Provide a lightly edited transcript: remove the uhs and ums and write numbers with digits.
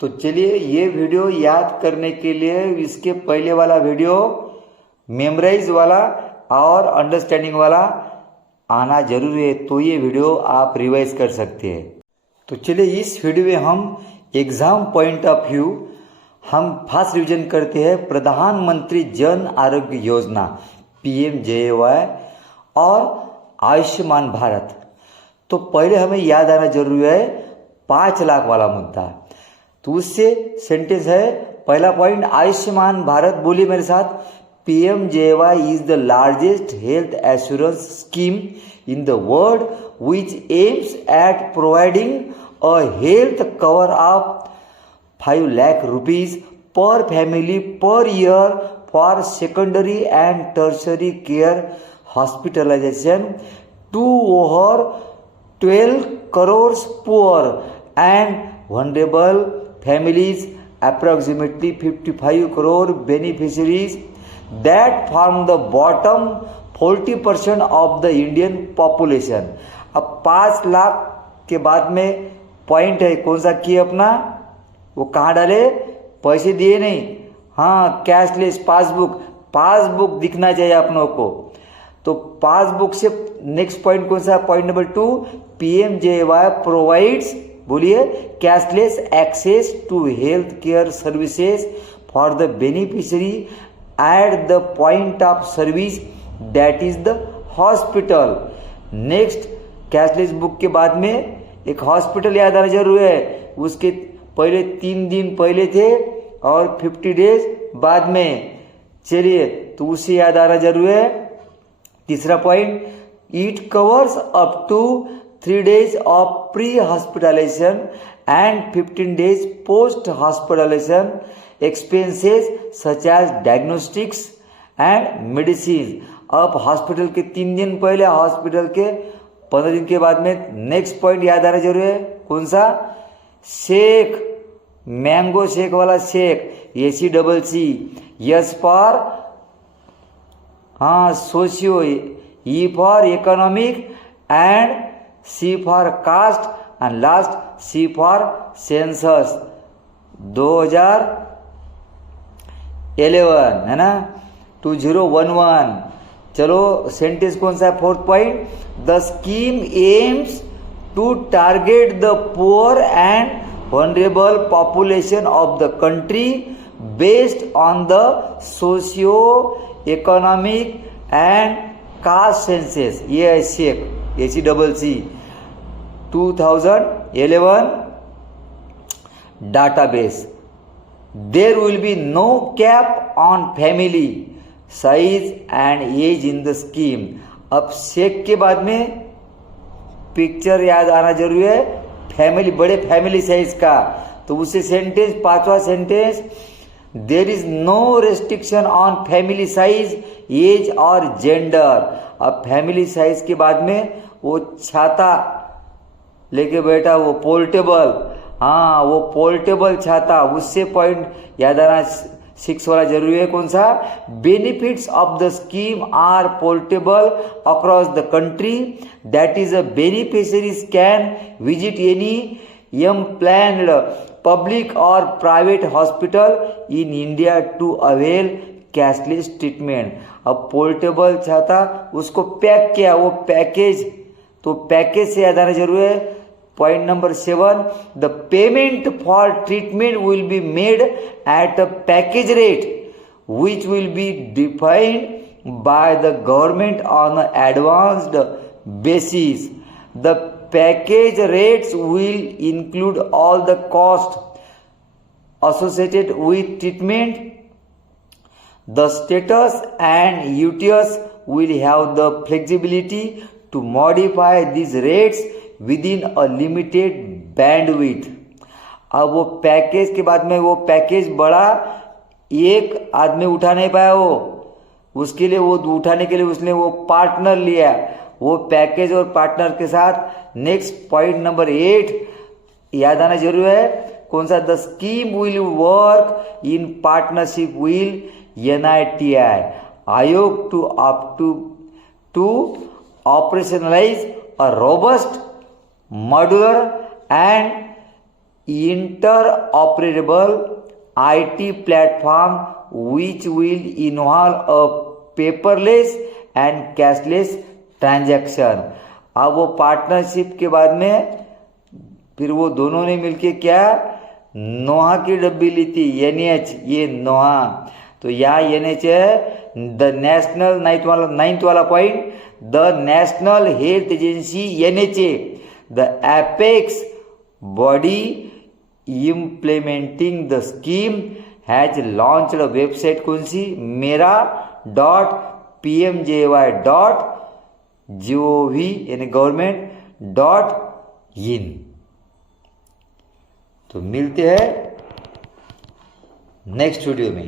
तो चलिए ये वीडियो याद करने के लिए इसके पहले वाला वीडियो मेमोराइज वाला और अंडरस्टैंडिंग वाला आना जरूरी है, तो ये वीडियो आप रिवाइज कर सकते हैं। तो चलिए इस वीडियो में हम एग्जाम पॉइंट ऑफ व्यू हम फास्ट रिवीजन करते हैं प्रधानमंत्री जन आरोग्य योजना PMJAY और आयुष्मान भारत। तो पहले हमें याद आना जरूरी है 5 लाख वाला मुद्दा। तो उससे सेंटेंस है पहला पॉइंट, आयुष्मान भारत, बोलिए मेरे साथ, PMJAY is the largest health assurance scheme in the world which aims at providing a health cover of 5 lakh rupees per family per year for secondary and tertiary care hospitalization to over 12 crores poor and vulnerable families, approximately 55 crore beneficiaries that form the bottom 40% of the Indian population। अब 5 लाख के बाद में point है कौन सा किए अपना, वो कहाँ डाले, पैसे दिए नहीं, हाँ कैशलेस पासबुक दिखना चाहिए अपनों को। तो पासबुक से नेक्स्ट पॉइंट कौन सा, पॉइंट नंबर 2, PMJAY प्रोवाइड्स, बोलिए, cashless access to health care services for the beneficiary at the point of service that is the hospital. Next cashless book के बाद में एक हॉस्पिटल याद आना जरूरी है, उसके पहले 3 दिन पहले थे और 50 डेज बाद में, चलिए तो उसे याद आना जरूरी है। तीसरा point, it covers up to 3 days of pre-hospitalization and 15 days post-hospitalization expenses such as diagnostics and medicines। अब हॉस्पिटल के 3 दिन पहले, हॉस्पिटल के 15 दिन के बाद में। नेक्स्ट पॉइंट याद आना जरूरी है, कौन सा, शेक, मैंगो शेक वाला शेक, ACCC, यस फॉर, हाँ socio, E for economic and C for caste and last C for census 2011 है ना, 2011। चलो सेंटेंस कौन सा है, 4th point, the scheme aims to target the poor and vulnerable population of the country based on the socio economic and caste census. ये है shake, ACCC 2011 database। There will be no cap on family size and age in the scheme। अब shake के बाद में picture याद आना जरूरी है, फैमिली, बड़े फैमिली साइज का। तो उससे सेंटेंस, 5वां sentence, there is no restriction on family size, age और जेंडर। अब फैमिली साइज के बाद में वो छाता लेके बैठा, वो पोर्टेबल, हाँ वो पोर्टेबल छाता, उससे पॉइंट याद आना 6 वाला जरूरी है, कौन सा, benefits of the scheme are portable across the country, that is a beneficiaries can visit any planned public or private hospital in India to avail cashless treatment. अब पोर्टेबल छाता, उसको पैक किया, वो पैकेज, तो पैकेज से याद आना जरूरी है। Point number 7, the payment for treatment will be made at a package rate which will be defined by the government on advanced basis. The package rates will include all the cost associated with treatment। The status and UTS will have the flexibility to modify these rates within a limited bandwidth। अब वो package के बाद में, वो package बड़ा, एक आदमी उठा नहीं पाया, वो उसके लिए, वो उठाने के लिए उसने वो पार्टनर लिया, वो पैकेज और पार्टनर के साथ। नेक्स्ट पॉइंट नंबर 8 याद आना जरूरी है, कौन सा, the scheme will work in partnership will NITI आयोग to operationalize a robust, modular and interoperable IT platform which will involve a paperless and cashless transaction। अब वो पार्टनरशिप के बाद में फिर वो दोनों ने मिलके क्या नोहा की डब्बी ली थी, NH, ये नोहा। तो यहाँ NH है द नेशनल नाइन्थ वाला point, the national health agency NHA, the apex body implementing the scheme has launched website कौन सी, mera.pmjy.gov यानी government.in। तो मिलते हैं नेक्स्ट वीडियो में।